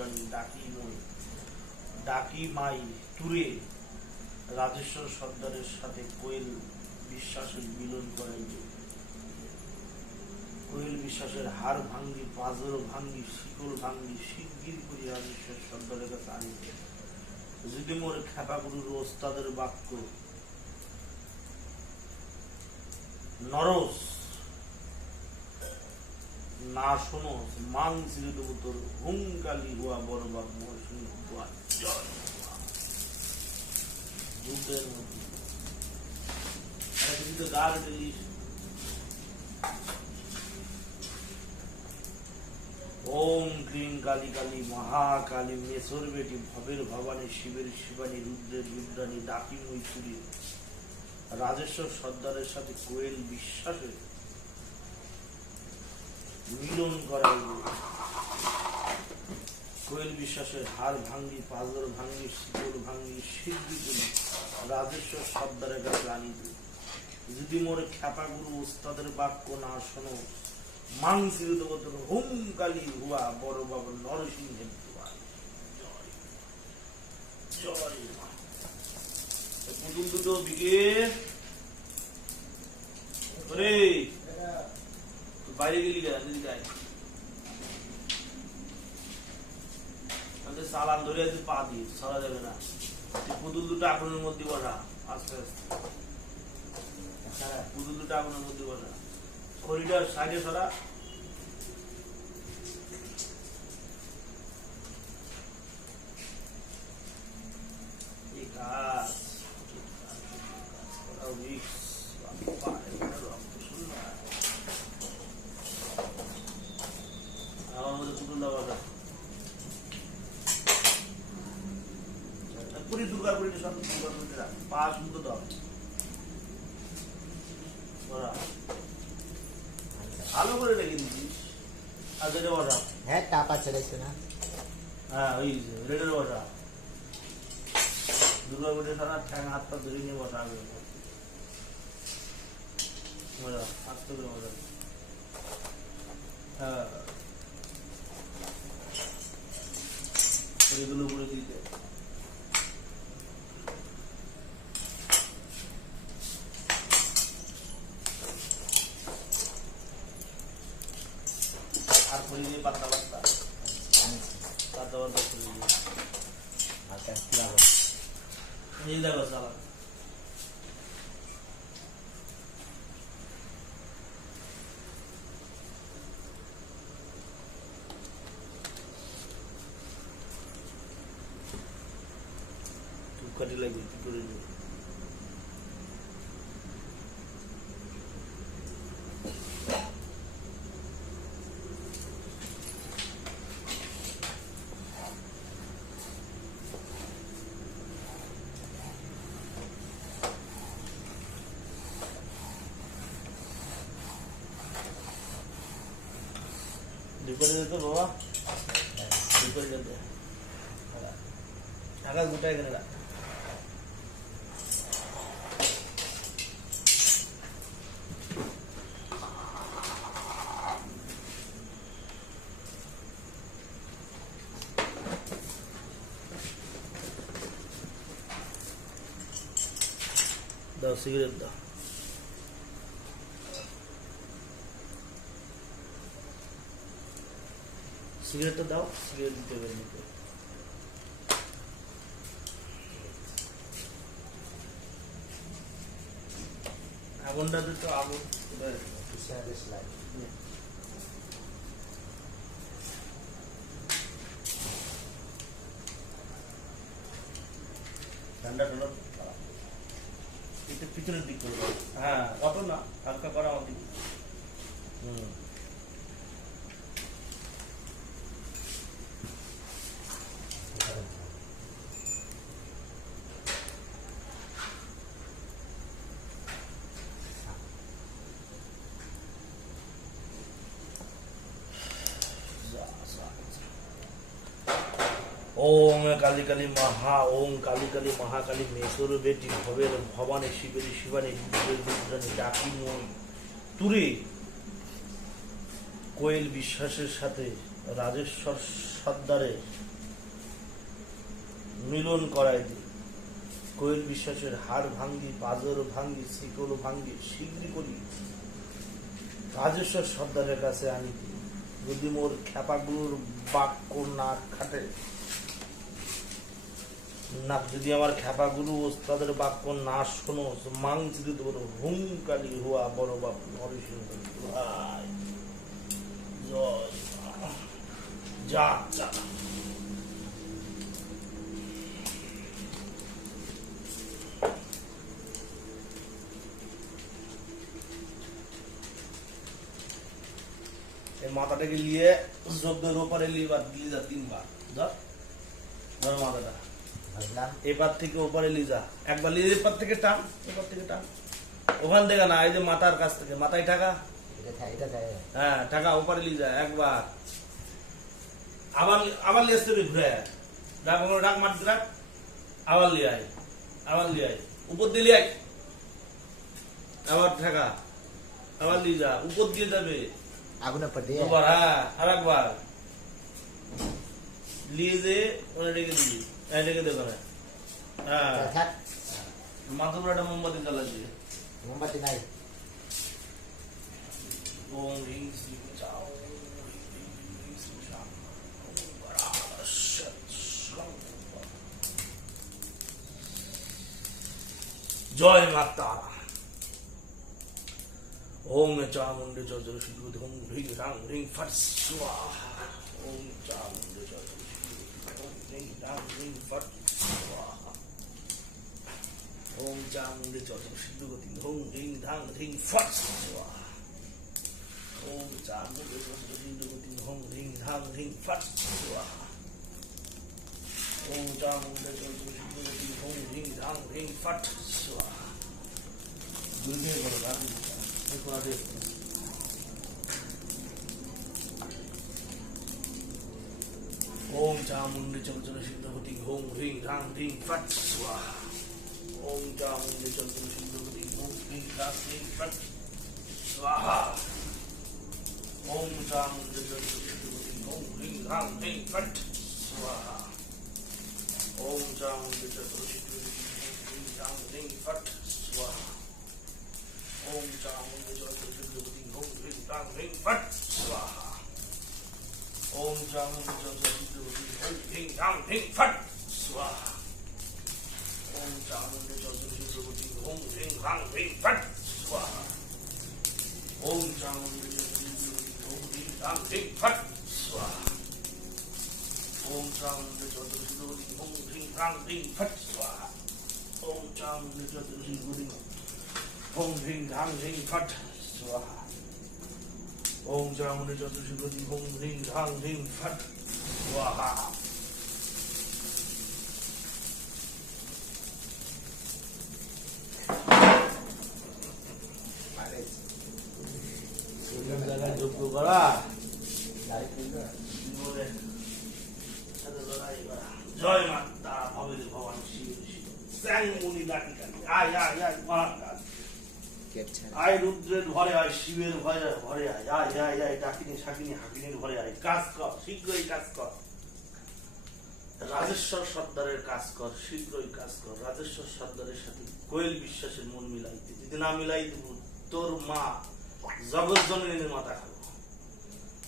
রুদ্রাণী ডাকি মই ডাকি মাই তুরে রাজেশ্বর সর্দারের সাথে কোয়েল বিশ্বাসের মিলন করাইবে কোয়েল বিশ্বাসের হার ভাঙ্গি, পাজর ভাঙ্গি, শিকল ভাঙ্গি, শিগগির করি রাজেশ্বর সর্দারের কাছে আনিবে যদি মোর খেপাগুরুর ওস্তাদের বাক্য, নরস না শোনো মাং সিরিত তোর হুঙ্কালি হুয়া বড় বাপ মহসিন হুয়া ওম কালী কালী মহাকালী মেসর বেটি ভবের ভবানী শিবের শিবানী রুদ্রের রুদ্রানী ডাকি মৈশুরী রাজেশ্বর সর্দারের সাথে কোয়েল বিশ্বাসের মিলন করাইব কোয়েল বিশ্বাসের হার ভাঙ্গি পাজর ভাঙ্গি শিকল ভাঙ্গি, সিদ্ধি করি রাজেশ্বর সর্দারের কাছে আনিব যদি মোর খ্যাপা গুরু উস্তাদের বাক্য না শোনো মাংসির দেবতর হুম কালী হুয়া বড় বাবা নরসিংহের পুতুল দুটো বিকে বাইরে গেলি কেন? যদি যাই সালাম ধরে তুই পা দিয়ে সরা যাবে না। পুতুল দুটো আগুনের মধ্যে বসা, আস্তে আস্তে। হ্যাঁ পুতুল দুটো আগুনের মধ্যে বসা। শরীরটা সাইডে সরা এই কাজ করাও মিক্স বাবা এটা রক্ত শুননা আমার মধ্যে পুতুল দেওয়া পুরি দুর্গা পুরি সব দুর্গা পুরি রাখ পা শুনতে দাও ওরা ভালো করে রেখে দিচ্ছিস আর যেটা বসা। হ্যাঁ টাপা ছেড়েছে না। হ্যাঁ ওই রেডের বসা। দুর্গা সারা ঠ্যাং হাত পা ধরে নিয়ে বসা হবে। মজা আস্তে করে মজা হ্যাঁ। এগুলো করে দিতে আর করে দিয়ে পাতলা পাতলা পাতলা পাতলা করে দিয়ে হালকা কীভাবে এই দেখো সালা ধূপকাঠি লাগবে কি করে নেবে সিগারেট সিগারেটটা দাও সিগারেট দিতে হবে নিতে আগুনটা তো আগুন। ঠান্ডা ঠান্ডা পিছনের দিক করে দাও। হ্যাঁ অত না হালকা করা আমার দিকে হুম যা, যা, যা। ওম কালী কালী মহা, ওং কালী কালী মহাকালী মেসর বেটি, ভবের ভবানী, শিবের, শিবানী ডাকি মই তুরে, কোয়েল বিশ্বাসের সাথে রাজেশ্বর সর্দারে মিলন করায় দিই। কোয়েল বিশ্বাসের হাড় ভাঙ্গি, পাজর ভাঙ্গি, শিকল ভাঙ্গি শীঘ্রই করি। রাজেশ্বর সর্দারের কাছে আনি। যদি মোর খ্যাপাগুলোর বাক্য না খাটে না যদি আমার খ্যাপাগুরু ওস্তাদের বাক্য না শোনো মাংস দিতে পারো হুঙ্কালি হুয়া, বড় বাপ নরসিংহ। মা। মাথাটাকে নিয়ে জব্দের ওপরে লিবার দিয়ে যা তিনবার, ধর। ধর মাথাটা। এপার থেকে ওপারে লিজা একবার লিজে এপার থেকে টান এপার থেকে টান। ওখান থেকে না এই যে মাথার কাছ থেকে মাথায় টাকা থাকে থাকে হ্যাঁ টাকা ওপারে লিজা একবার। আবার আবার আসতে হবে ঘুরে। ডাক ডাক মারতে ডাক। আবার লিয়ে আয় আবার লিয়ে আয়। উপর দিয়ে লিয়ে আয়। আবার টাকা আবার লিয়ে যা উপর দিয়ে যাবে। আগুনের পর দিয়ে হ্যাঁ আর একবার লিয়ে যে ওখানে রেখে দিবি। হ্যাঁ না হ্যাঁ। থাক। উপরে একটা মোমবাতি জ্বালা দিয়ে মোমবাতি নাই। ওম হ্রিং শ্রী চাও হ্রিং শ্রী শাম ওম পরাশত স্বং। জয় মাতা ওম চামুন্ডে চ চ শিশু ধুম হ্রিং রাং হ্রিং ফট স্বাহা। ওম চামুন্ডে চ চ শিশু ধুম হ্রিং রাং হ্রিং ফট স্বাহা ওম চামুন্ডে চ চ শিশু ধুম হ্রিং রাং হ্রিং ফট স্বাহা ওম চামুন্ডে চ চ শিশু ধুম হ্রিং রাং হ্রিং ফট স্বাহা ওম চামুন্ডে চ চ শিশু ধুম হ্রিং রাং হ্রিং ফট স্বাহা দুর্গে বলো রাধে রাধে ওম চামুন্ডে চঞ্চল সিদ্ধপতি ওম হ্রিং রাং হ্রিং ফট স্বাহা ওম চামুন্ডে চঞ্চল সিদ্ধপতি ওম হ্রিং রাং হ্রিং ফট স্বাহা ওম চামুন্ডে চঞ্চল সিদ্ধপতি ওম হ্রিং রাং হ্রিং ফট স্বাহা ওম চামুন্ডে চঞ্চল সিদ্ধপতি ওম হ্রিং রাং হ্রিং ফট স্বাহা ওম চামুন্ডে চঞ্চল সিদ্ধপতি ওম হ্রিং রাং হ্রিং ফট স্বাহা ওম চামুন্ডে চঞ্চল সিদ্ধপতি ওম হ্রিং রাং হ্রিং ফট স্বাহা ওম চামুন্ডে চঞ্চল সিদ্ধপতি ওম হ্রিং রাং হ্রিং ফট স্বাহা ওম চামুন্ডে চঞ্চল সিদ্ধপতি ওম হ্রিং রাং হ্রিং ফট স্বাহা ওম চামুন্ডে চঞ্চল সিদ্ধপতি ওম হ্রিং রাং হ্রিং ফট স্বাহা ওম চামুন্ডে চঞ্চল সিদ্ধপতি ওম হ্রিং রাং হ্রিং ফট স্বাহা ওম চামুন্ডে চঞ্চল সিদ্ধপতি ওম হ্রিং রাং হ্রিং ফট। জায়গায় যোগ্য করা। জয় মাতা ভবের ভবান শিব শিব। স্যাং মুনি লাঠি কাঠি আয় আয় আয় মহাকাল। আয় রুদ্রের ঘরে আয়, শিবের ঘরে ঘরে আয় আয় আয় আয়, ডাকিনি শাকিনি হাকিনির ঘরে আয়। কাজ কর, শীঘ্রই কাজ কর। রাজেশ্বর সর্দারের কাজ কর, শীঘ্রই কাজ কর। রাজেশ্বর সর্দারের সাথে কোয়েল বিশ্বাসের মন মিলাইতে। যদি না মিলাই দেব, তোর মা জগৎ মাথা খাব।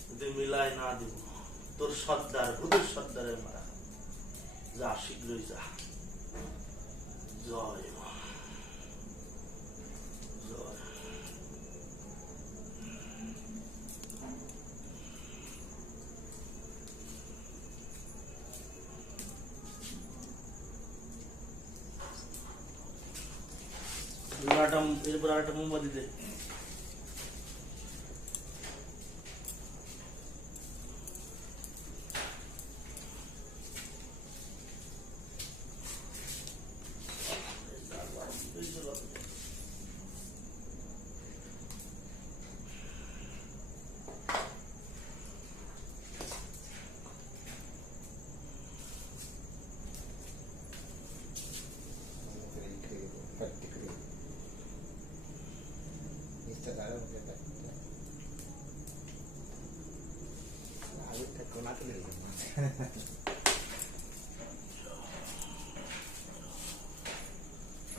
যদি মিলাই না দেব, তোর সর্দার হুদুর সর্দারের মাথা যা, শীঘ্রই যা। জয় पोराटम पोराटम मे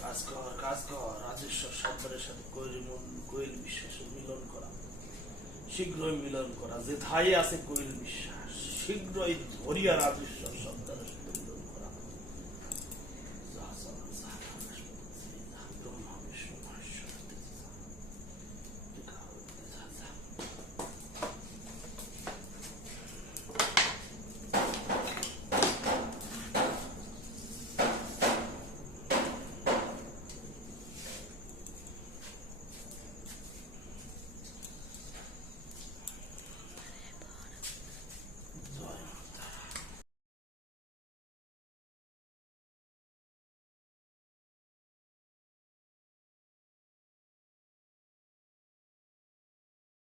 কাজ কর কাজ কর রাজেশ্বর সর্দারের সাথে কোয়েল বিশ্বাসের মিলন করা। শীঘ্রই মিলন করা। যে ধাই আছে কোয়েল বিশ্বাস, শীঘ্রই ধরিয়া রাজেশ্বর সর্দারের